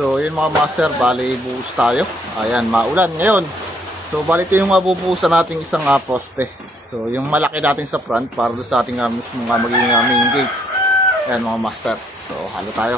So yun mga master, bali buhos tayo. Ayan, maulan ngayon. So bali ito yung mabubuhusan natin isang poste. So yung malaki natin sa front para sa ating mismo magiging main gate. Ayan mga master. So halo tayo.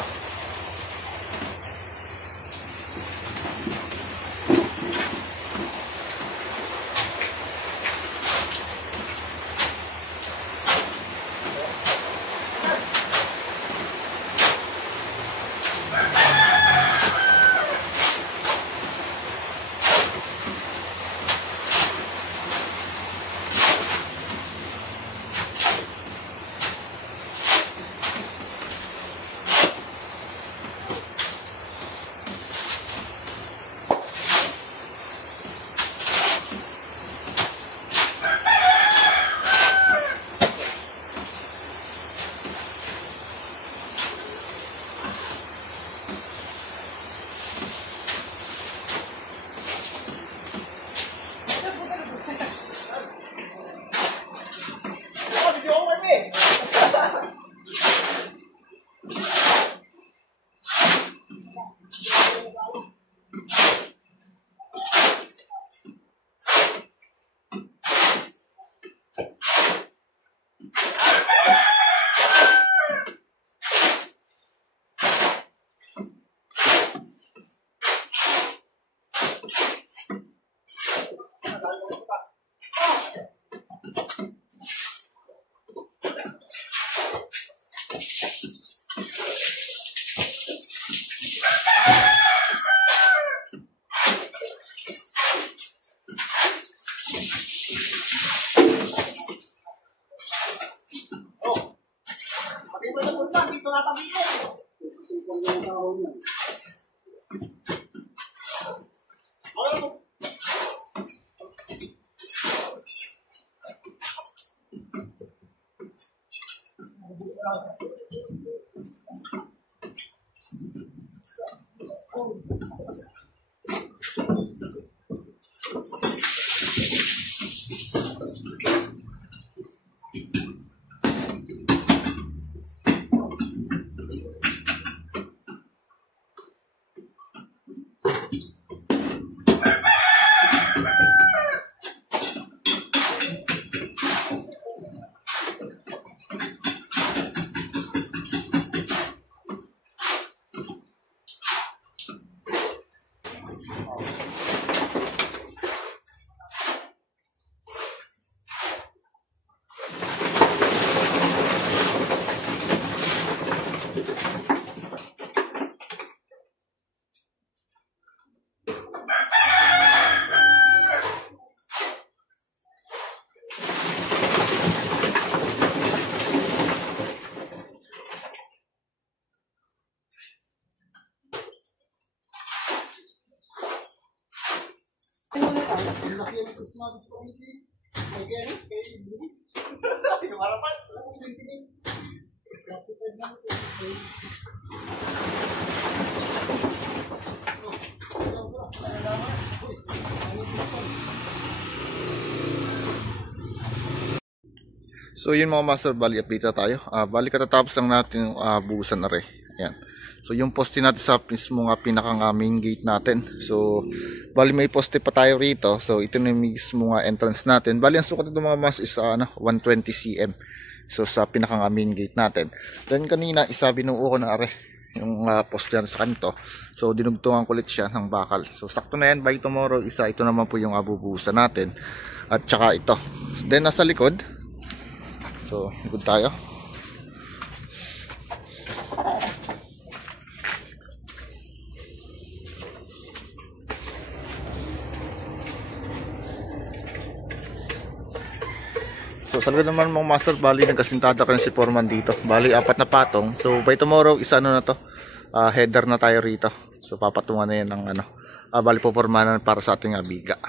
So yun mga master, bali update na tayo. Bali katatapos lang natin buhusan na rin. Ayan. So yung poste natin sa mismo pinakang main gate natin. So bali may poste pa tayo rito. So ito na yung mismo entrance natin. Bali ang sukat nito mga mas is 120 cm. So sa pinakang main gate natin. Then kanina isa binuo ko na are yung poste natin sa kanto. So dinugtungan ko ulit siya ng bakal. So sakto na yan, by tomorrow isa ito naman po yung bubuhusan natin. At saka ito. Then nasa likod. So, ikot tayo. So, sa likod naman mga master, bali nagkasintada ka si foreman dito. Bali, 4 na patong. So, by tomorrow, isa na to. Header na tayo rito. So, papatungan na yan ng bali po formanan para sa ating biga.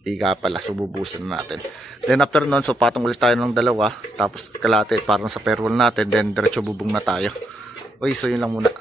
Biga pala, so bubusan na natin. Then after nun, so patong ulit tayo ng dalawa. Tapos kalate, parang sa perwall natin. Then diretso bubong na tayo. Uy, so yun lang muna.